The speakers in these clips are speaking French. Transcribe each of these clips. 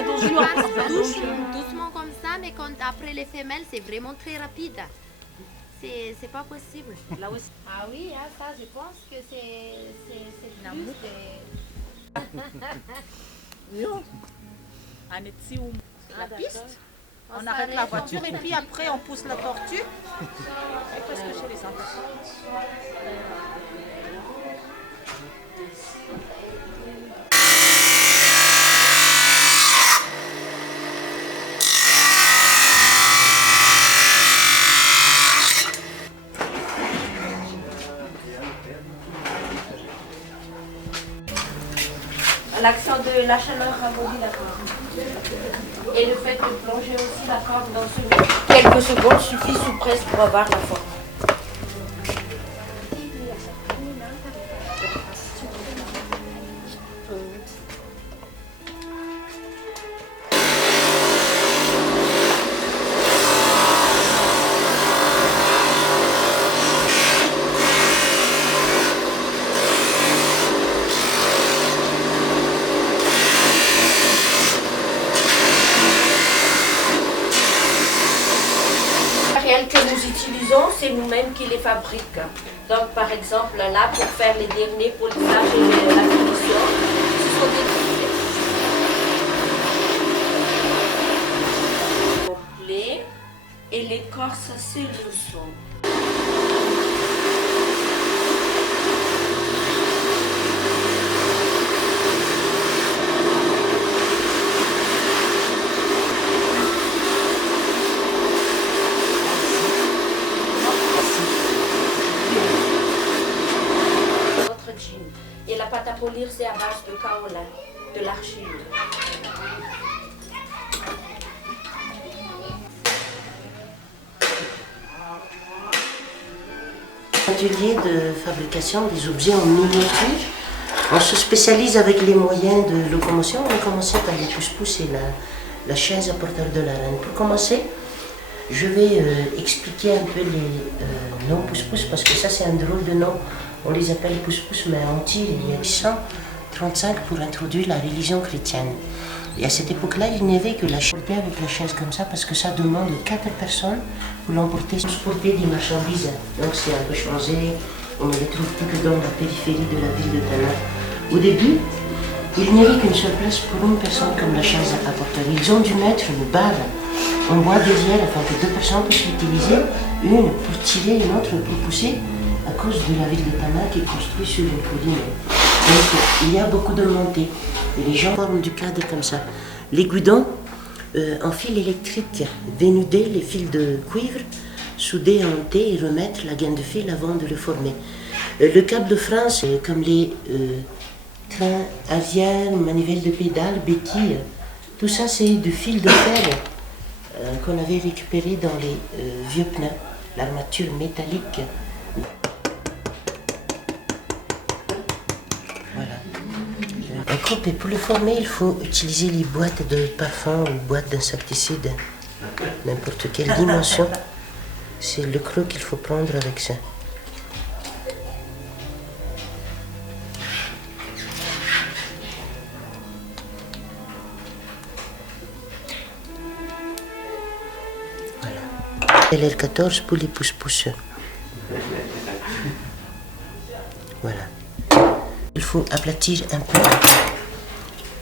doucement comme ça, mais quand après les femelles, c'est vraiment très rapide. C'est pas possible. Là aussi. Ah oui, hein, ça, je pense que c'est plus de... La piste. On On arrête la voiture et puis après on pousse la tortue. Et presque chez les 100 personnes. L'action de la chaleur ramollit la corde. Et le fait de plonger aussi la corde dans ce quelques secondes suffit sous presse pour avoir la forme. Que nous utilisons, c'est nous-mêmes qui les fabriquons. Donc, par exemple, là, pour faire les derniers polissages et la finition, ce sont des complets et l'écorce assez leçon. Et la pâte à polir, c'est à base de kaolin, de l'argile. Atelier de fabrication des objets en miniature. On se spécialise avec les moyens de locomotion. On a commencé par les pousse-pousse et la chaise à porteur de la reine. Pour commencer, je vais expliquer un peu les noms pousse-pousse parce que ça c'est un drôle de nom. On les appelle pousse-pousse, mais en tire il y a 135 pour introduire la religion chrétienne. Et à cette époque-là, il n'y avait que la chaise avec la chaise comme ça parce que ça demande 4 personnes pour l'emporter. Transporter des marchandises, donc c'est un peu changé. On ne les trouve plus que dans la périphérie de la ville de Tana. Au début, il n'y avait qu'une seule place pour une personne comme la chaise à porteur. Ils ont dû mettre une barre en bois derrière afin que 2 personnes puissent l'utiliser, une pour tirer et une autre pour pousser, à cause de la ville de Tana qui est construite sur une colline. Donc il y a beaucoup de montées et les gens forment du cadre comme ça. Les guidons en fil électrique, dénuder les fils de cuivre, souder en T et remettre la gaine de fil avant de le former. Le câble de frein, c'est comme les trains arrière, manivelle de pédale, béquilles. Tout ça c'est du fil de fer qu'on avait récupéré dans les vieux pneus, l'armature métallique. Voilà. Un coupe, et pour le former, il faut utiliser les boîtes de parfum ou boîtes d'insecticides, n'importe quelle dimension. C'est le creux qu'il faut prendre avec ça. Voilà. LR14 pour les pousse-pousse. Voilà. Il faut aplatir un peu,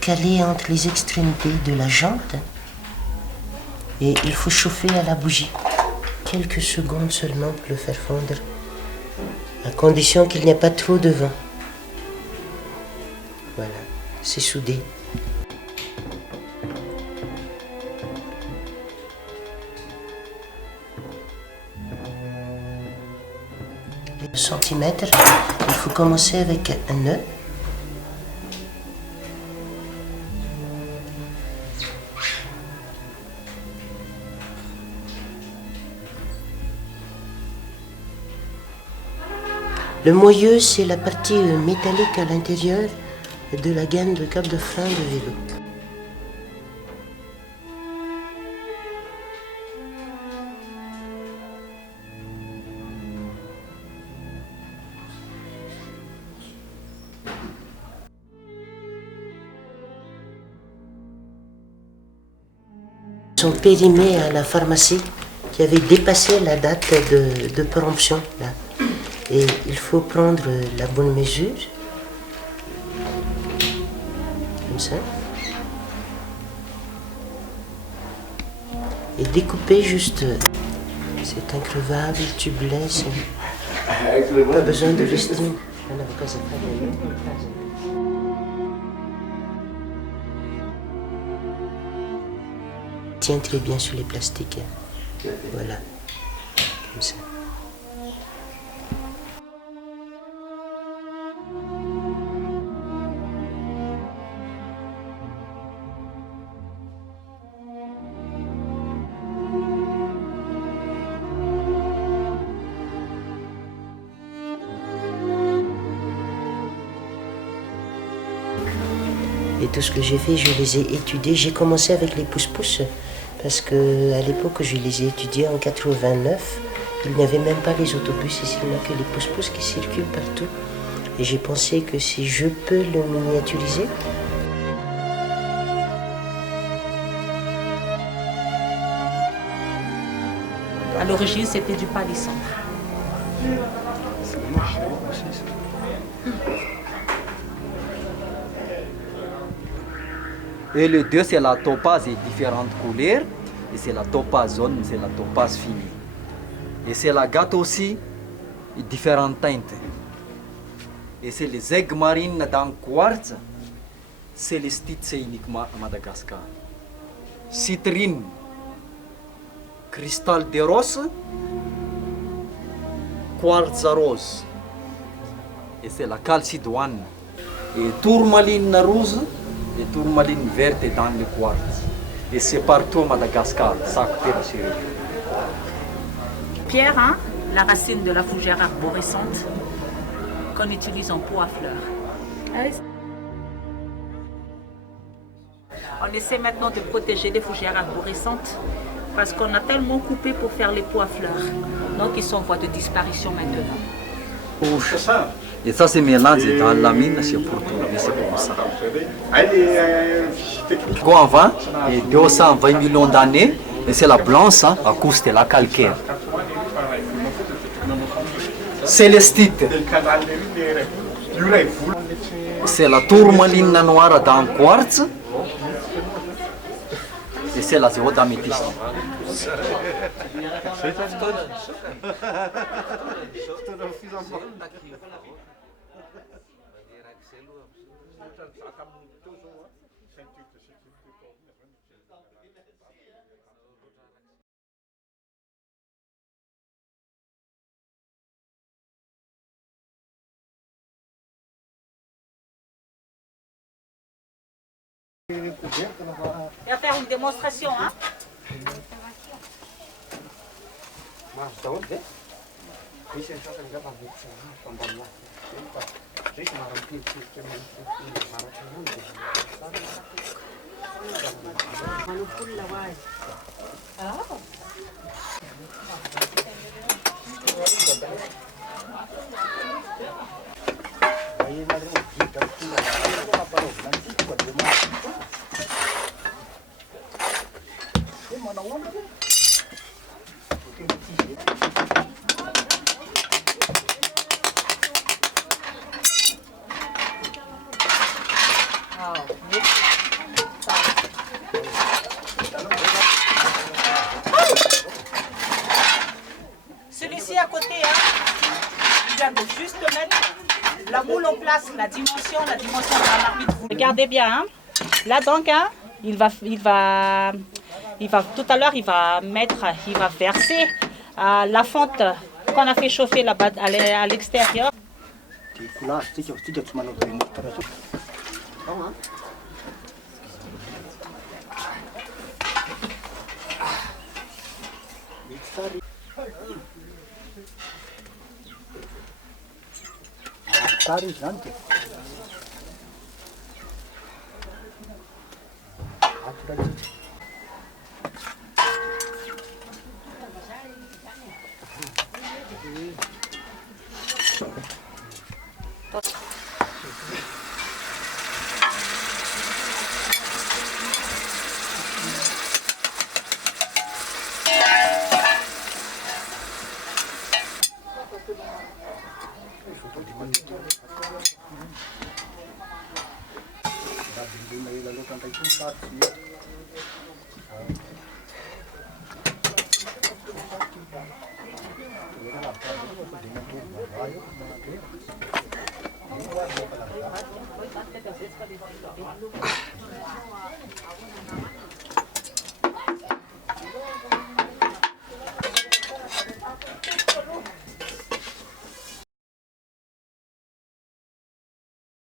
caler entre les extrémités de la jante et il faut chauffer à la bougie. Quelques secondes seulement pour le faire fondre, à condition qu'il n'y ait pas trop de vent. Voilà, c'est soudé. Les centimètres, il faut commencer avec un nœud. Le moyeu, c'est la partie métallique à l'intérieur de la gaine de câble de frein de vélo. sont périmés à la pharmacie qui avait dépassé la date de péremption. Là. Et il faut prendre la bonne mesure. Comme ça. Et découper juste. C'est increvable, tubeless. Pas besoin de listine. Tient très bien sur les plastiques. Voilà. Comme ça. Et tout ce que j'ai fait, je les ai étudiés. J'ai commencé avec les pousse-pousse parce qu'à l'époque, je les ai étudiés en 89. Il n'y avait même pas les autobus ici, il n'y a que les pousse-pousse qui circulent partout. Et j'ai pensé que si je peux le miniaturiser. À l'origine, c'était du palissandre. Et le deux, c'est la topaze et différentes couleurs. Et c'est la topaze jaune, c'est la topaze finie. Et c'est la gâte aussi, et différentes teintes. Et c'est les aigues marines dans quartz. C'est les styles, c'est uniquement à Madagascar. Citrine, cristal de rose, quartz rose. Et c'est la calcidoine. Et tourmaline rose. Et tourmaline verte dans le quartz. Et c'est partout à Madagascar, ça coûte cher. Pierre, hein, la racine de la fougère arborescente qu'on utilise en pot à fleurs. On essaie maintenant de protéger les fougères arborescentes parce qu'on a tellement coupé pour faire les pots à fleurs. Donc ils sont en voie de disparition maintenant. Et ça c'est mélangé dans la mine, c'est pour tout, mais c'est comme ça. Quoi avant, et 220 millions d'années, et c'est la blanche hein, à cause de la calcaire. Célestite. C'est la tourmaline noire dans le quartz. Et c'est la zéro d'améthyste. On va faire une démonstration, hein? Celui-ci à côté, hein, il vient de juste mettre la moule en place, la dimension de la marmite. Regardez bien, hein. Là donc, hein, il va tout à l'heure, il va verser la fonte qu'on a fait chauffer là-bas à l'extérieur.